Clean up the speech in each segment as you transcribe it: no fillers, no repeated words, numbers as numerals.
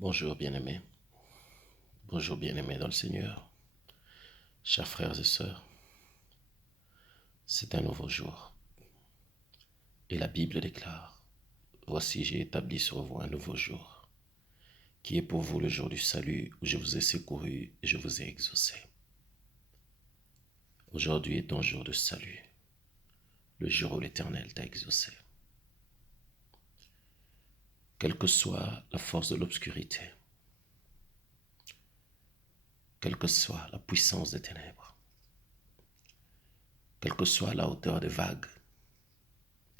Bonjour bien-aimés, bonjour bien-aimés dans le Seigneur, chers frères et sœurs, c'est un nouveau jour. Et la Bible déclare, voici j'ai établi sur vous un nouveau jour, qui est pour vous le jour du salut où je vous ai secouru et je vous ai exaucé. Aujourd'hui est ton jour de salut, le jour où l'Éternel t'a exaucé. Quelle que soit la force de l'obscurité, quelle que soit la puissance des ténèbres, quelle que soit la hauteur des vagues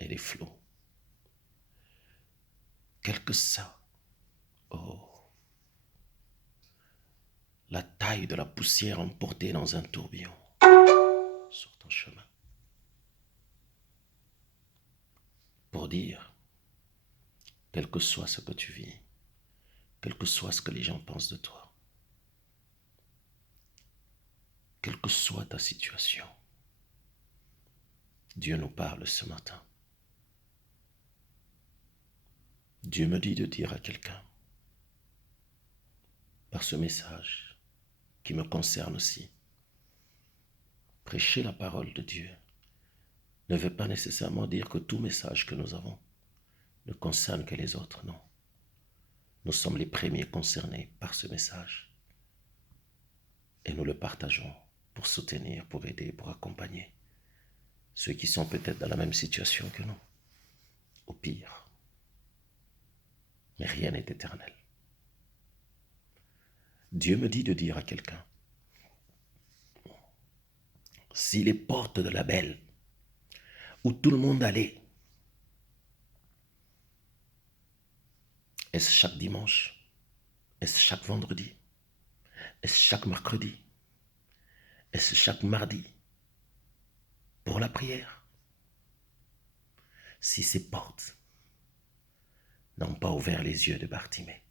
et des flots, quelle que soit, oh, la taille de la poussière emportée dans un tourbillon sur ton chemin, pour dire, quel que soit ce que tu vis, quel que soit ce que les gens pensent de toi, quelle que soit ta situation, Dieu nous parle ce matin. Dieu me dit de dire à quelqu'un, par ce message qui me concerne aussi, prêcher la parole de Dieu ne veut pas nécessairement dire que tout message que nous avons ne concerne que les autres, non. Nous sommes les premiers concernés par ce message et nous le partageons pour soutenir, pour aider, pour accompagner ceux qui sont peut-être dans la même situation que nous, au pire. Mais rien n'est éternel. Dieu me dit de dire à quelqu'un, si les portes de la belle, où tout le monde allait, est-ce chaque dimanche, est-ce chaque vendredi, est-ce chaque mercredi, est-ce chaque mardi, pour la prière, si ces portes n'ont pas ouvert les yeux de Bartimée,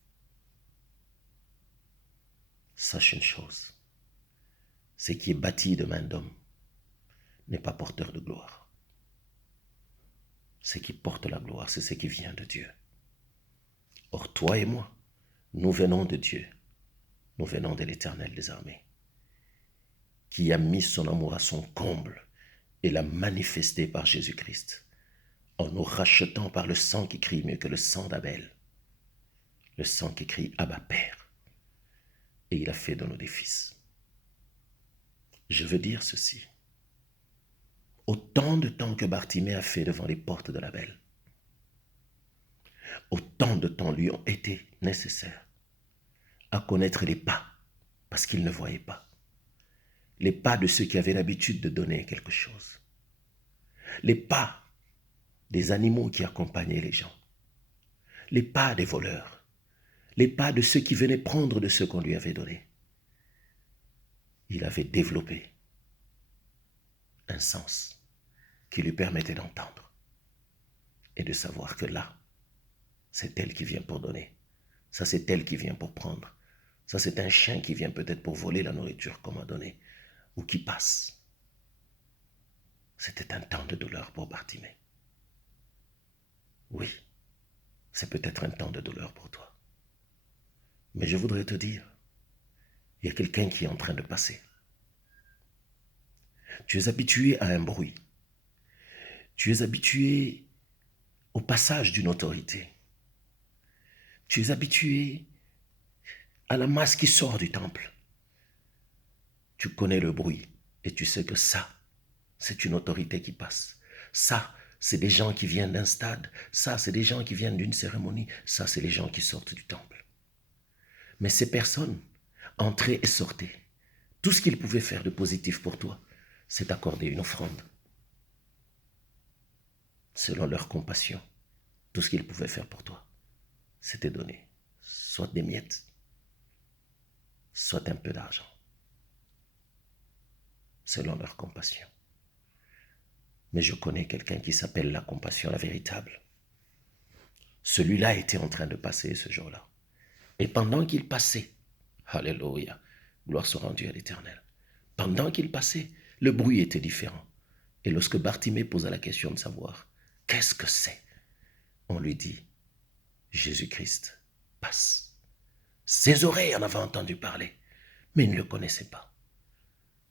sache une chose, ce qui est bâti de main d'homme n'est pas porteur de gloire. Ce qui porte la gloire, c'est ce qui vient de Dieu. Or, toi et moi, nous venons de Dieu, nous venons de l'Éternel des armées, qui a mis son amour à son comble et l'a manifesté par Jésus-Christ, en nous rachetant par le sang qui crie mieux que le sang d'Abel, le sang qui crie Abba Père, et il a fait de nous des fils. Je veux dire ceci, autant de temps que Bartimée a fait devant les portes de la belle, autant de temps lui ont été nécessaires à connaître les pas, parce qu'il ne voyait pas, les pas de ceux qui avaient l'habitude de donner quelque chose, les pas des animaux qui accompagnaient les gens, les pas des voleurs, les pas de ceux qui venaient prendre de ce qu'on lui avait donné. Il avait développé un sens qui lui permettait d'entendre et de savoir que là, c'est elle qui vient pour donner. Ça, c'est elle qui vient pour prendre. Ça, c'est un chien qui vient peut-être pour voler la nourriture qu'on m'a donnée ou qui passe. C'était un temps de douleur pour Bartimée. Oui, c'est peut-être un temps de douleur pour toi. Mais je voudrais te dire, il y a quelqu'un qui est en train de passer. Tu es habitué à un bruit. Tu es habitué au passage d'une autorité. Tu es habitué à la masse qui sort du temple. Tu connais le bruit et tu sais que ça, c'est une autorité qui passe. Ça, c'est des gens qui viennent d'un stade. Ça, c'est des gens qui viennent d'une cérémonie. Ça, c'est les gens qui sortent du temple. Mais ces personnes entraient et sortaient. Tout ce qu'ils pouvaient faire de positif pour toi, c'est accorder une offrande. Selon leur compassion, tout ce qu'ils pouvaient faire pour toi, c'était donner soit des miettes, soit un peu d'argent, selon leur compassion. Mais je connais quelqu'un qui s'appelle la compassion, la véritable. Celui-là était en train de passer ce jour-là. Et pendant qu'il passait, alléluia, gloire soit rendue à l'Éternel. Pendant qu'il passait, le bruit était différent. Et lorsque Bartimée posa la question de savoir, qu'est-ce que c'est? On lui dit, Jésus-Christ passe. Ses oreilles en avaient entendu parler, mais il ne le connaissait pas.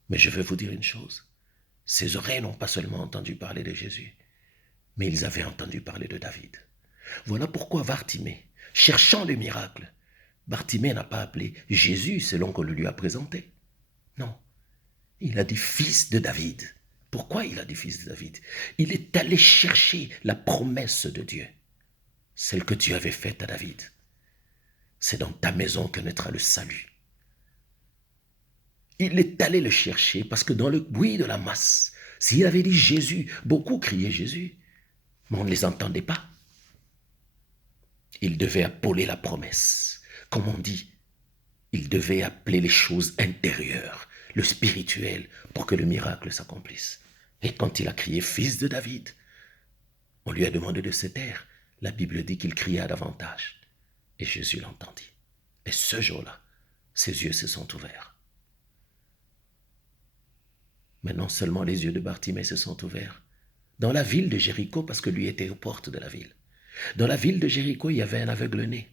Mais je veux vous dire une chose. Ses oreilles n'ont pas seulement entendu parler de Jésus, mais ils avaient entendu parler de David. Voilà pourquoi Bartimée, cherchant le miracle, Bartimée n'a pas appelé Jésus selon qu'on le lui a présenté. Non, il a dit fils de David. Pourquoi il a dit fils de David? Il est allé chercher la promesse de Dieu, celle que Dieu avait faite à David. C'est dans ta maison que naîtra le salut. Il est allé le chercher parce que dans le bruit de la masse, s'il avait dit Jésus, beaucoup criaient Jésus, mais on ne les entendait pas. Il devait appeler la promesse. Comme on dit, il devait appeler les choses intérieures, le spirituel, pour que le miracle s'accomplisse. Et quand il a crié fils de David, on lui a demandé de se taire. La Bible dit qu'il cria davantage. Et Jésus l'entendit. Et ce jour-là, ses yeux se sont ouverts. Mais non seulement les yeux de Bartimée se sont ouverts, dans la ville de Jéricho, parce que lui était aux portes de la ville. Dans la ville de Jéricho, il y avait un aveugle-né.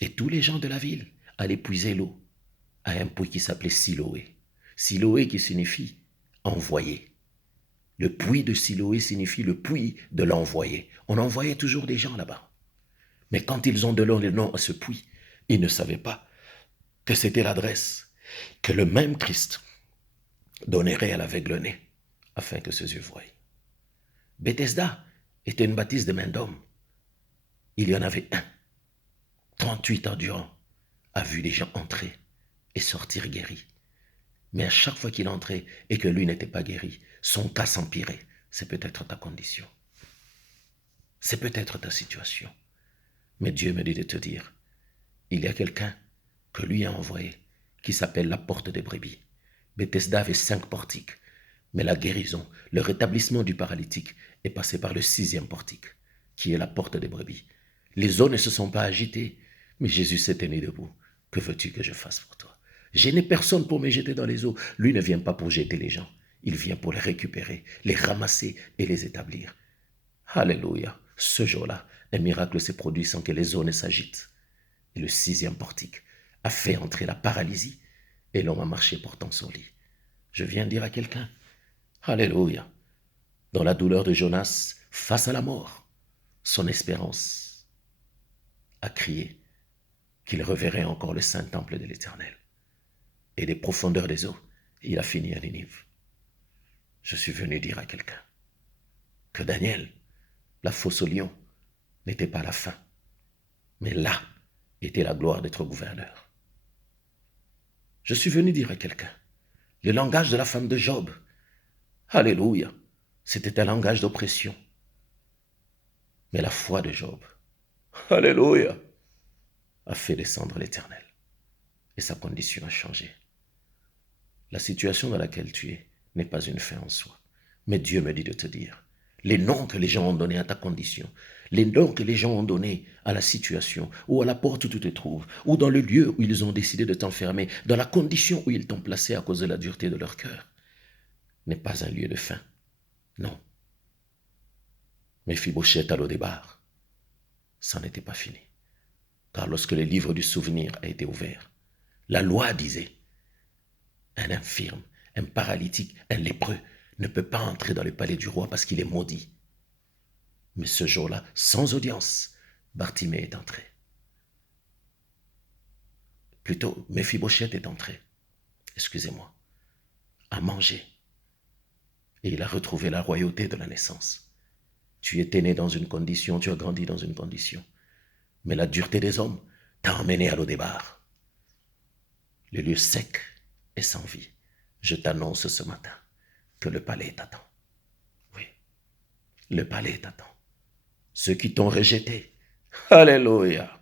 Et tous les gens de la ville allaient puiser l'eau à un puits qui s'appelait Siloé. Siloé qui signifie envoyé. Le puits de Siloé signifie le puits de l'envoyé. On envoyait toujours des gens là-bas. Mais quand ils ont donné le nom à ce puits, ils ne savaient pas que c'était l'adresse que le même Christ donnerait à l'aveugle-né afin que ses yeux voient. Bethesda était une baptise de main d'homme. Il y en avait un, 38 ans durant, a vu des gens entrer et sortir guéris. Mais à chaque fois qu'il entrait et que lui n'était pas guéri, son cas s'empirait. C'est peut-être ta condition. C'est peut-être ta situation. Mais Dieu me dit de te dire, il y a quelqu'un que lui a envoyé qui s'appelle la porte des brebis. Bethesda avait 5 portiques, mais la guérison, le rétablissement du paralytique est passé par le 6e portique, qui est la porte des brebis. Les eaux ne se sont pas agitées, mais Jésus s'est tenu debout. Que veux-tu que je fasse pour toi? Je n'ai personne pour me jeter dans les eaux. Lui ne vient pas pour jeter les gens. Il vient pour les récupérer, les ramasser et les établir. Alléluia. Ce jour-là, un miracle s'est produit sans que les eaux ne s'agitent. Et le 6e portique a fait entrer la paralysie et l'homme a marché portant son lit. Je viens dire à quelqu'un, Alléluia, dans la douleur de Jonas, face à la mort, son espérance a crié qu'il reverrait encore le saint temple de l'Éternel. Et des profondeurs des eaux, il a fini à Ninive. Je suis venu dire à quelqu'un que Daniel, la fosse au lion, n'était pas la fin, mais là était la gloire d'être gouverneur. Je suis venu dire à quelqu'un, le langage de la femme de Job, Alléluia, c'était un langage d'oppression. Mais la foi de Job, Alléluia, a fait descendre l'Éternel. Et sa condition a changé. La situation dans laquelle tu es n'est pas une fin en soi. Mais Dieu me dit de te dire, les noms que les gens ont donnés à ta condition, les noms que les gens ont donnés à la situation, ou à la porte où tu te trouves, ou dans le lieu où ils ont décidé de t'enfermer, dans la condition où ils t'ont placé à cause de la dureté de leur cœur, n'est pas un lieu de fin. Non. Méphibosheth à l'Odébar, ça n'était pas fini. Car lorsque le livre du souvenir a été ouvert, la loi disait, un infirme, un paralytique, un lépreux ne peut pas entrer dans le palais du roi parce qu'il est maudit. Mais ce jour-là, sans audience, Bartimée est entré. Plutôt, Méphibosheth est entré, excusez-moi, à manger. Et il a retrouvé la royauté de la naissance. Tu étais né dans une condition, tu as grandi dans une condition. Mais la dureté des hommes t'a emmené à l'Odébar. Le lieu sec et sans vie. Je t'annonce ce matin que le palais t'attend. Oui, le palais t'attend. Ceux qui t'ont rejeté, alléluia,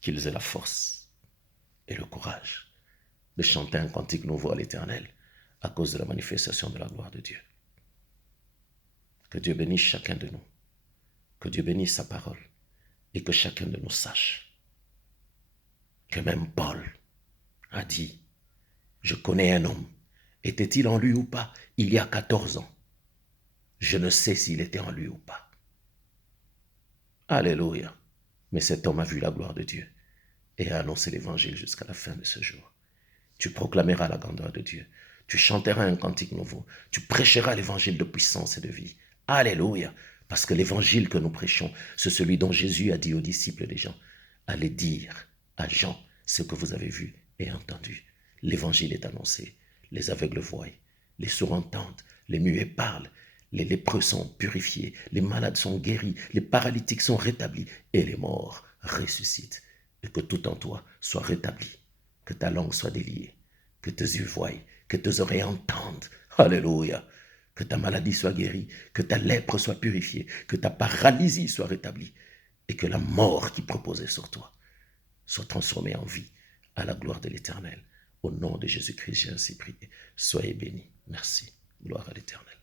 qu'ils aient la force et le courage de chanter un cantique nouveau à l'Éternel à cause de la manifestation de la gloire de Dieu. Que Dieu bénisse chacun de nous, que Dieu bénisse sa parole et que chacun de nous sache que même Paul a dit, je connais un homme, était-il en lui ou pas, il y a 14 ans. Je ne sais s'il était en lui ou pas. Alléluia. Mais cet homme a vu la gloire de Dieu et a annoncé l'évangile jusqu'à la fin de ce jour. Tu proclameras la grandeur de Dieu. Tu chanteras un cantique nouveau. Tu prêcheras l'évangile de puissance et de vie. Alléluia. Parce que l'évangile que nous prêchons, c'est celui dont Jésus a dit aux disciples des gens. Allez dire à Jean ce que vous avez vu et entendu. L'évangile est annoncé. Les aveugles voient, les sourds entendent, les muets parlent, les lépreux sont purifiés, les malades sont guéris, les paralytiques sont rétablis et les morts ressuscitent. Et que tout en toi soit rétabli, que ta langue soit déliée, que tes yeux voient, que tes oreilles entendent. Alléluia. Que ta maladie soit guérie, que ta lèpre soit purifiée, que ta paralysie soit rétablie et que la mort qui proposait sur toi soit transformée en vie à la gloire de l'Éternel. Au nom de Jésus-Christ, j'ai ainsi prié. Soyez bénis. Merci. Gloire à l'Éternel.